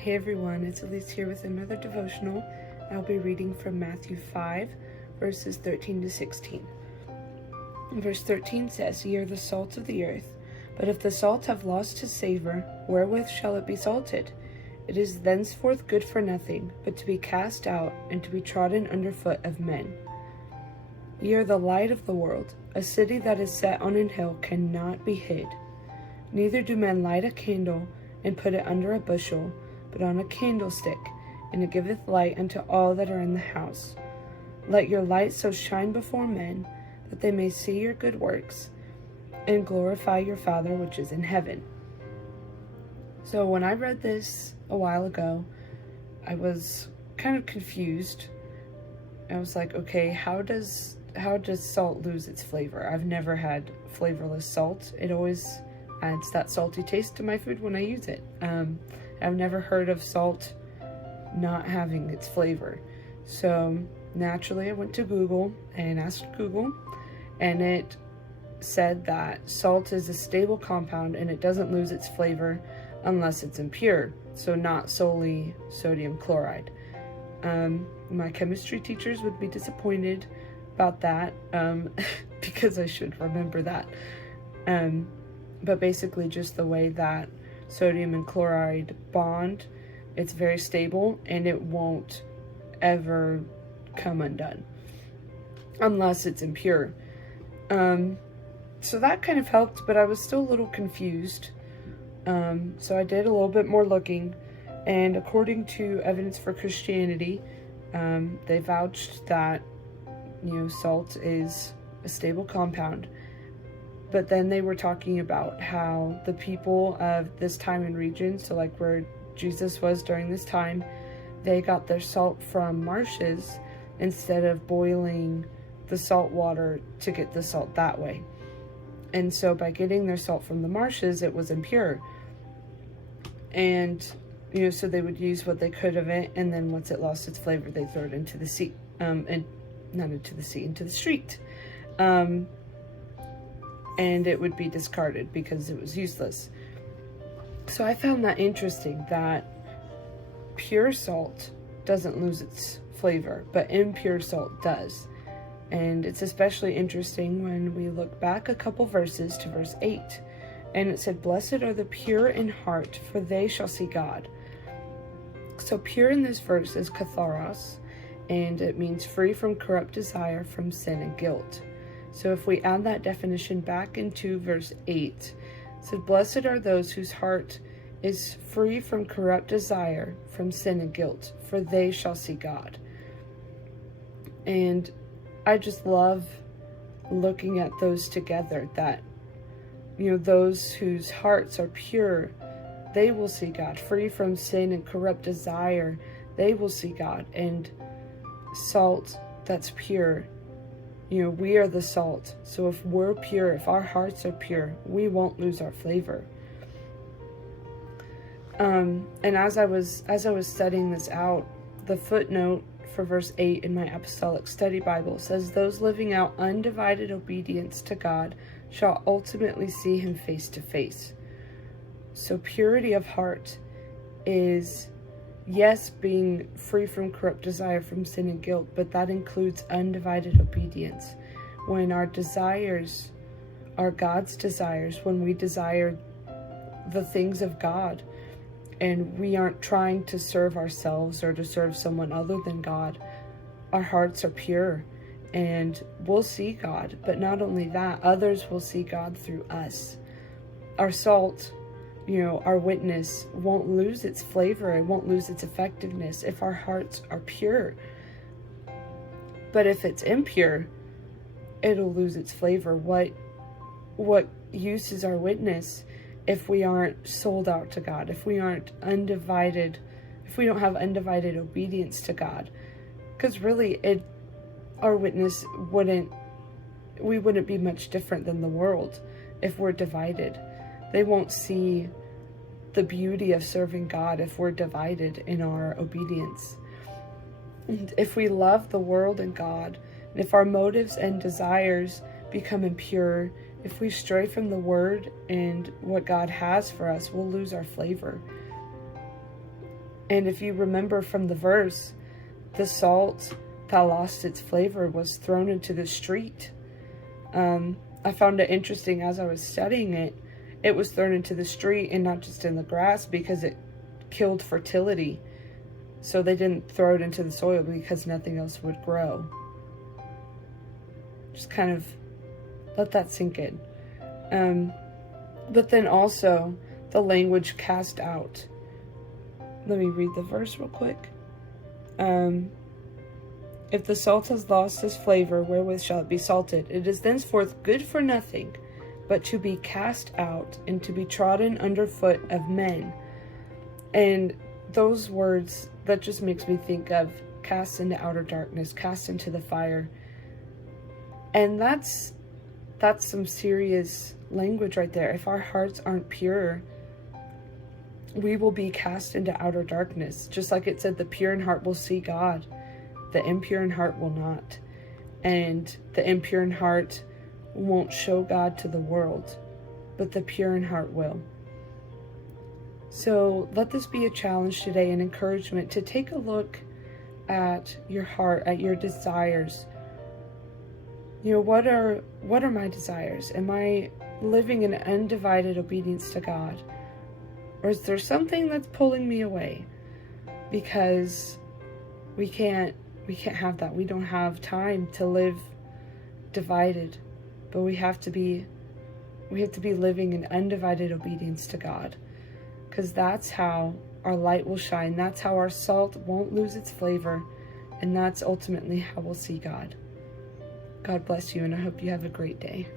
Hey everyone, it's Elise here with another devotional. I'll be reading from Matthew 5, verses 13 to 16. Verse 13 says, "Ye are the salt of the earth, but if the salt have lost his savour, wherewith shall it be salted? It is thenceforth good for nothing, but to be cast out, and to be trodden under foot of men. Ye are the light of the world. A city that is set on an hill cannot be hid. Neither do men light a candle, and put it under a bushel, but on a candlestick, and it giveth light unto all that are in the house. Let your light so shine before men, that they may see your good works, and glorify your Father which is in heaven." So when I read this a while ago, I was kind of confused. I was like, okay, how does salt lose its flavor? I've never had flavorless salt. It always adds that salty taste to my food when I use it. I've never heard of salt not having its flavor. So naturally I went to Google and asked Google, and it said that salt is a stable compound and it doesn't lose its flavor unless it's impure, so not solely sodium chloride. My chemistry teachers would be disappointed about that, because I should remember that. But basically just the way that sodium and chloride bond, it's very stable and it won't ever come undone unless it's impure. So that kind of helped, but I was still a little confused. So I did a little bit more looking, and according to Evidence for Christianity, they vouched that, salt is a stable compound. But then they were talking about how the people of this time and region, so like where Jesus was during this time, they got their salt from marshes instead of boiling the salt water to get the salt that way. And so by getting their salt from the marshes, it was impure. And, so they would use what they could of it, and then once it lost its flavor, they throw it into the sea. And not into the sea, into the street. And it would be discarded because it was useless. So I found that interesting, that pure salt doesn't lose its flavor, but impure salt does. And it's especially interesting when we look back a couple verses to verse 8. And it said, "Blessed are the pure in heart, for they shall see God." So pure in this verse is katharos, and it means free from corrupt desire, from sin and guilt. So if we add that definition back into verse 8, it said, "Blessed are those whose heart is free from corrupt desire, from sin and guilt, for they shall see God." And I just love looking at those together, that, those whose hearts are pure, they will see God. Free from sin and corrupt desire, they will see God. And salt that's pure, we are the salt. So if we're pure, if our hearts are pure, we won't lose our flavor. And as I was studying this out, the footnote for verse 8 in my Apostolic Study Bible says, "Those living out undivided obedience to God shall ultimately see him face to face." So purity of heart is, yes, being free from corrupt desire, from sin and guilt, but that includes undivided obedience. When our desires are God's desires, when we desire the things of God, and we aren't trying to serve ourselves or to serve someone other than God, our hearts are pure and we'll see God. But not only that, others will see God through us. Our salt, our witness won't lose its flavor, it won't lose its effectiveness if our hearts are pure. But if it's impure, it'll lose its flavor. What use is our witness if we aren't sold out to God, if we aren't undivided, if we don't have undivided obedience to God? Because really, our witness wouldn't be much different than the world if we're divided. They won't see the beauty of serving God if we're divided in our obedience. And if we love the world and God, and if our motives and desires become impure, if we stray from the word and what God has for us, we'll lose our flavor. And if you remember from the verse, the salt that lost its flavor was thrown into the street. I found it interesting as I was studying it. It was thrown into the street and not just in the grass because it killed fertility. So they didn't throw it into the soil because nothing else would grow. Just kind of let that sink in. But then also the language cast out. Let me read the verse real quick. If the salt has lost its flavor, wherewith shall it be salted? It is thenceforth good for nothing, but to be cast out and to be trodden under foot of men. And those words, that just makes me think of cast into outer darkness, cast into the fire. And that's some serious language right there. If our hearts aren't pure, we will be cast into outer darkness. Just like it said, the pure in heart will see God. The impure in heart will not. And the impure in heart won't show God to the world, but the pure in heart will. So let this be a challenge today, an encouragement to take a look at your heart, at your desires. You know, what are my desires? Am I living in undivided obedience to God? Or is there something that's pulling me away? Because we can't have that. We don't have time to live divided, but we have to be living in undivided obedience to God, because that's how our light will shine. That's how our salt won't lose its flavor, and that's ultimately how we'll see God. God bless you, and I hope you have a great day.